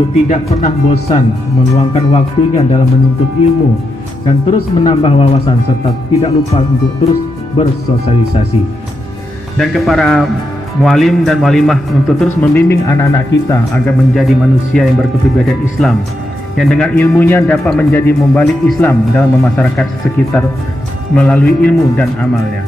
untuk tidak pernah bosan meluangkan waktunya dalam menuntut ilmu dan terus menambah wawasan serta tidak lupa untuk terus bersosialisasi. Dan kepada mualim dan mualimah untuk terus membimbing anak-anak kita agar menjadi manusia yang berkepribadian Islam, yang dengan ilmunya dapat menjadi membalik Islam dalam masyarakat sekitar melalui ilmu dan amalnya.